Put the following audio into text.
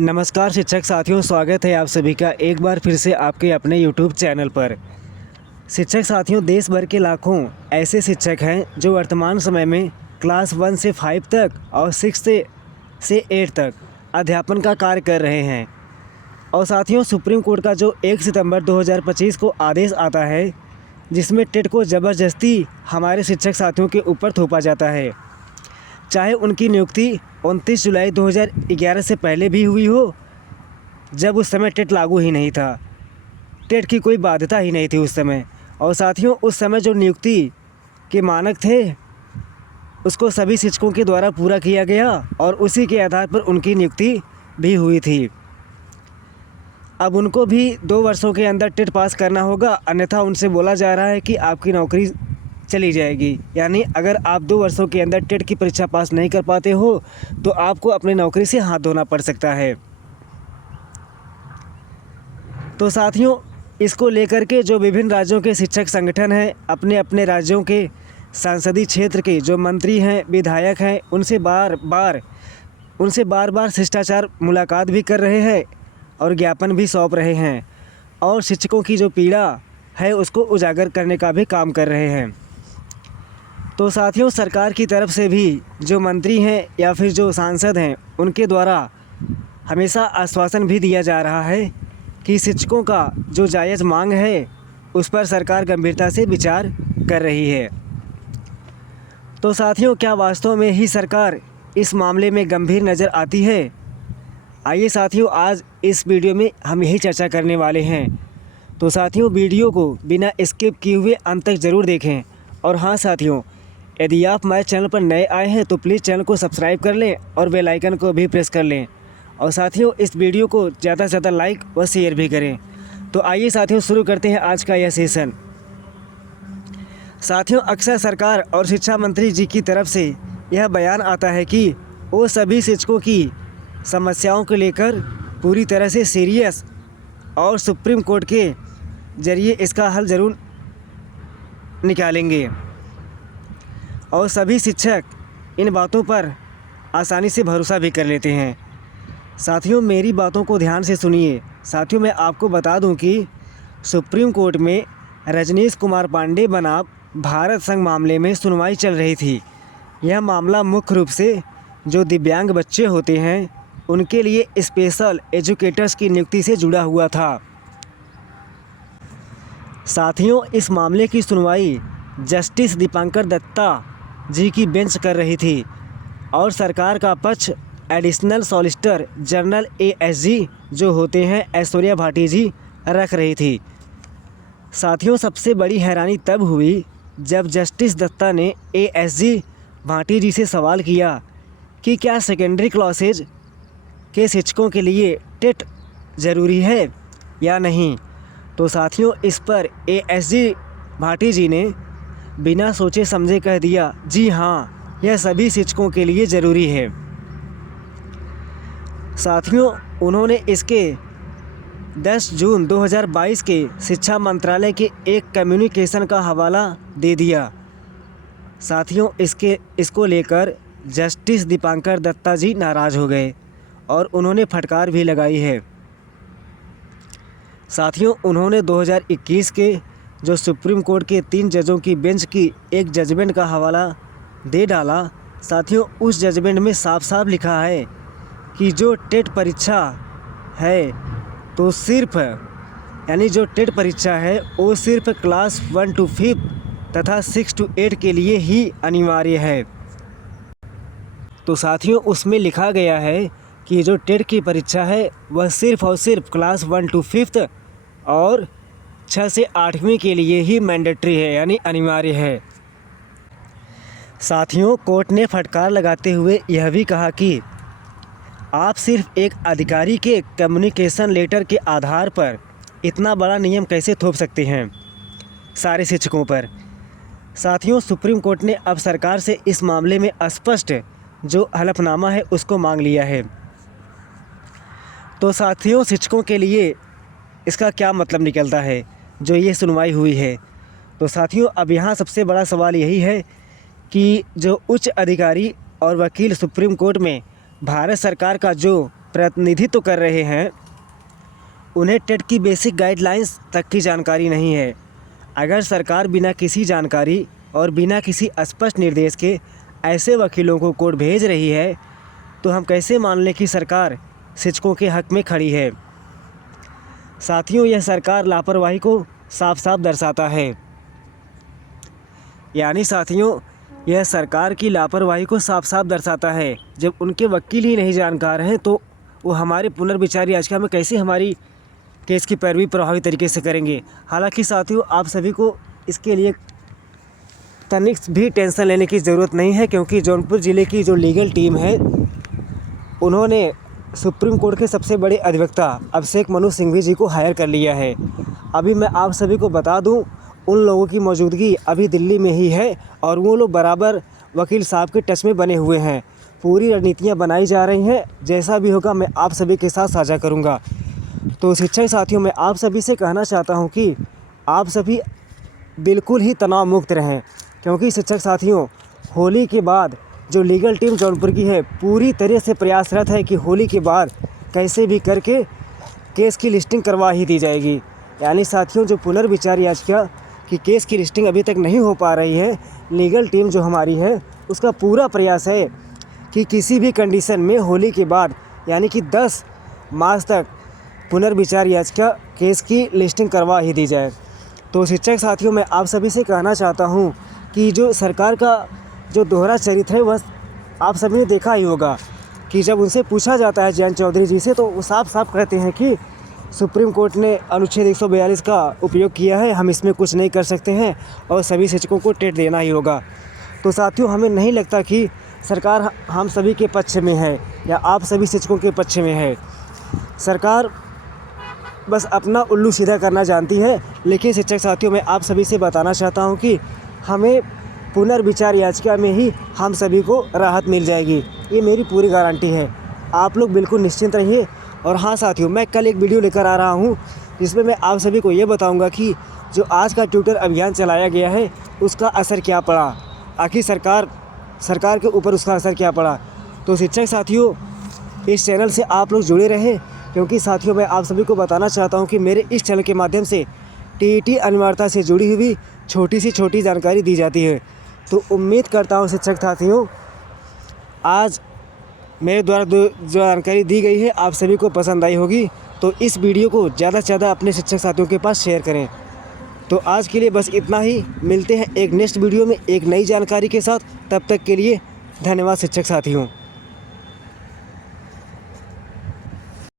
नमस्कार शिक्षक साथियों, स्वागत है आप सभी का एक बार फिर से आपके अपने YouTube चैनल पर। शिक्षक साथियों, देश भर के लाखों ऐसे शिक्षक हैं जो वर्तमान समय में क्लास 1 से 5 तक और 6 से 8 तक अध्यापन का कार्य कर रहे हैं। और साथियों, सुप्रीम कोर्ट का जो 1 सितंबर 2025 को आदेश आता है जिसमें टेट को ज़बरदस्ती हमारे शिक्षक साथियों के ऊपर थोपा जाता है, चाहे उनकी नियुक्ति 29 जुलाई 2011 से पहले भी हुई हो, जब उस समय टेट लागू ही नहीं था। टेट की कोई बाध्यता ही नहीं थी उस समय। और साथियों, उस समय जो नियुक्ति के मानक थे उसको सभी शिक्षकों के द्वारा पूरा किया गया और उसी के आधार पर उनकी नियुक्ति भी हुई थी। अब उनको भी 2 वर्षों के अंदर टेट पास करना होगा, अन्यथा उनसे बोला जा रहा है कि आपकी नौकरी चली जाएगी। यानी अगर आप 2 वर्षों के अंदर टेट की परीक्षा पास नहीं कर पाते हो तो आपको अपनी नौकरी से हाथ धोना पड़ सकता है। तो साथियों, इसको लेकर के जो विभिन्न राज्यों के शिक्षक संगठन हैं, अपने अपने राज्यों के संसदीय क्षेत्र के जो मंत्री हैं, विधायक हैं, उनसे बार बार शिष्टाचार मुलाकात भी कर रहे हैं और ज्ञापन भी सौंप रहे हैं और शिक्षकों की जो पीड़ा है उसको उजागर करने का भी काम कर रहे हैं। तो साथियों, सरकार की तरफ से भी जो मंत्री हैं या फिर जो सांसद हैं उनके द्वारा हमेशा आश्वासन भी दिया जा रहा है कि शिक्षकों का जो जायज़ मांग है उस पर सरकार गंभीरता से विचार कर रही है। तो साथियों, क्या वास्तव में ही सरकार इस मामले में गंभीर नज़र आती है? आइए साथियों, आज इस वीडियो में हम यही चर्चा करने वाले हैं। तो साथियों, वीडियो को बिना स्किप किए हुए अंत तक ज़रूर देखें। और हाँ साथियों, यदि आप हमारे चैनल पर नए आए हैं तो प्लीज़ चैनल को सब्सक्राइब कर लें और बेल आइकन को भी प्रेस कर लें। और साथियों, इस वीडियो को ज़्यादा से ज़्यादा लाइक व शेयर भी करें। तो आइए साथियों, शुरू करते हैं आज का यह सेशन। साथियों, अक्सर सरकार और शिक्षा मंत्री जी की तरफ से यह बयान आता है कि वो सभी शिक्षकों की समस्याओं को लेकर पूरी तरह से सीरियस और सुप्रीम कोर्ट के ज़रिए इसका हल ज़रूर निकालेंगे। और सभी शिक्षक इन बातों पर आसानी से भरोसा भी कर लेते हैं। साथियों, मेरी बातों को ध्यान से सुनिए। साथियों, मैं आपको बता दूं कि सुप्रीम कोर्ट में रजनीश कुमार पांडे बनाम भारत संघ मामले में सुनवाई चल रही थी। यह मामला मुख्य रूप से जो दिव्यांग बच्चे होते हैं उनके लिए स्पेशल एजुकेटर्स की नियुक्ति से जुड़ा हुआ था। साथियों, इस मामले की सुनवाई जस्टिस दीपांकर दत्ता जी की बेंच कर रही थी और सरकार का पक्ष एडिशनल सॉलिसिटर जनरल ASG जो होते हैं ऐश्वर्या भाटी जी रख रही थी। साथियों, सबसे बड़ी हैरानी तब हुई जब जस्टिस दत्ता ने ASG भाटी जी से सवाल किया कि क्या सेकेंडरी क्लासेज के शिक्षकों के लिए टेट ज़रूरी है या नहीं। तो साथियों, इस पर ASG भाटी जी ने बिना सोचे समझे कह दिया, जी हाँ, यह सभी शिक्षकों के लिए ज़रूरी है। साथियों, उन्होंने इसके 10 जून 2022 के शिक्षा मंत्रालय के एक कम्युनिकेशन का हवाला दे दिया। साथियों, इसको लेकर जस्टिस दीपांकर दत्ता जी नाराज़ हो गए और उन्होंने फटकार भी लगाई है। साथियों, उन्होंने 2021 के जो सुप्रीम कोर्ट के 3 जजों की बेंच की एक जजमेंट का हवाला दे डाला। साथियों, उस जजमेंट में साफ साफ लिखा है कि जो टेट परीक्षा है तो सिर्फ जो टेट परीक्षा है वो सिर्फ क्लास 1 to 5 तथा 6 to 8 के लिए ही अनिवार्य है। तो साथियों, उसमें लिखा गया है कि जो टेट की परीक्षा है वह सिर्फ और सिर्फ क्लास 1 to 5 और 6 से 8वीं के लिए ही मैंडेटरी है, यानी अनिवार्य है। साथियों, कोर्ट ने फटकार लगाते हुए यह भी कहा कि आप सिर्फ एक अधिकारी के कम्युनिकेशन लेटर के आधार पर इतना बड़ा नियम कैसे थोप सकते हैं सारे शिक्षकों पर। साथियों, सुप्रीम कोर्ट ने अब सरकार से इस मामले में स्पष्ट जो हलफनामा है उसको मांग लिया है। तो साथियों, शिक्षकों के लिए इसका क्या मतलब निकलता है जो ये सुनवाई हुई है। तो साथियों, अब यहाँ सबसे बड़ा सवाल यही है कि जो उच्च अधिकारी और वकील सुप्रीम कोर्ट में भारत सरकार का जो प्रतिनिधित्व कर रहे हैं उन्हें टेट की बेसिक गाइडलाइंस तक की जानकारी नहीं है। अगर सरकार बिना किसी जानकारी और बिना किसी स्पष्ट निर्देश के ऐसे वकीलों को कोर्ट भेज रही है तो हम कैसे मान लें कि सरकार शिक्षकों के हक में खड़ी है। साथियों, यह सरकार लापरवाही को साफ साफ दर्शाता है। यानी साथियों, यह सरकार की लापरवाही को साफ साफ दर्शाता है। जब उनके वकील ही नहीं जानकार हैं तो वो हमारे पुनर्विचार याचिका में कैसे हमारी केस की पैरवी प्रभावी तरीके से करेंगे। हालांकि साथियों, आप सभी को इसके लिए तनिक भी टेंशन लेने की ज़रूरत नहीं है, क्योंकि जौनपुर ज़िले की जो लीगल टीम है उन्होंने सुप्रीम कोर्ट के सबसे बड़े अधिवक्ता अभिषेक मनु सिंघवी जी को हायर कर लिया है। अभी मैं आप सभी को बता दूं, उन लोगों की मौजूदगी अभी दिल्ली में ही है और वो लोग बराबर वकील साहब के टच में बने हुए हैं। पूरी रणनीतियाँ बनाई जा रही हैं। जैसा भी होगा मैं आप सभी के साथ साझा करूँगा। तो शिक्षक साथियों, मैं आप सभी से कहना चाहता हूँ कि आप सभी बिल्कुल ही तनाव मुक्त रहें, क्योंकि शिक्षक साथियों, होली के बाद जो लीगल टीम जौनपुर की है पूरी तरह से प्रयासरत है कि होली के बाद कैसे भी करके केस की लिस्टिंग करवा ही दी जाएगी। यानी साथियों, जो पुनर्विचार याचिका की केस की लिस्टिंग अभी तक नहीं हो पा रही है, लीगल टीम जो हमारी है उसका पूरा प्रयास है कि किसी भी कंडीशन में होली के बाद यानी कि 10 मार्च तक पुनर्विचार याचिका केस की लिस्टिंग करवा ही दी जाए। तो शिक्षक साथियों, मैं आप सभी से कहना चाहता हूँ कि जो सरकार का जो दोहरा चरित्र है वह आप सभी ने देखा ही होगा कि जब उनसे पूछा जाता है जयंत चौधरी जी से तो वो साफ साफ कहते हैं कि सुप्रीम कोर्ट ने अनुच्छेद 142 का उपयोग किया है, हम इसमें कुछ नहीं कर सकते हैं और सभी शिक्षकों को टेट देना ही होगा। तो साथियों, हमें नहीं लगता कि सरकार हम सभी के पक्ष में है या आप सभी शिक्षकों के पक्ष में है। सरकार बस अपना उल्लू सीधा करना जानती है। लेकिन शिक्षक साथियों, मैं आप सभी से बताना चाहता हूँ कि हमें पुनर्विचार याचिका में ही हम सभी को राहत मिल जाएगी, ये मेरी पूरी गारंटी है। आप लोग बिल्कुल निश्चिंत रहिए। और हाँ साथियों, मैं कल एक वीडियो लेकर आ रहा हूँ जिसमें मैं आप सभी को ये बताऊँगा कि जो आज का ट्विटर अभियान चलाया गया है उसका असर क्या पड़ा, आखिर सरकार के ऊपर उसका असर क्या पड़ा। तो शिक्षक साथियों, इस चैनल से आप लोग जुड़े रहें, क्योंकि साथियों मैं आप सभी को बताना चाहता हूं कि मेरे इस चैनल के माध्यम से टीईटी अनिवार्यता से जुड़ी हुई छोटी से छोटी जानकारी दी जाती है। तो उम्मीद करता हूं शिक्षक साथियों, आज मेरे द्वारा जो जानकारी दी गई है आप सभी को पसंद आई होगी। तो इस वीडियो को ज़्यादा से ज़्यादा अपने शिक्षक साथियों के पास शेयर करें। तो आज के लिए बस इतना ही। मिलते हैं एक नेक्स्ट वीडियो में एक नई जानकारी के साथ। तब तक के लिए धन्यवाद शिक्षक साथियों।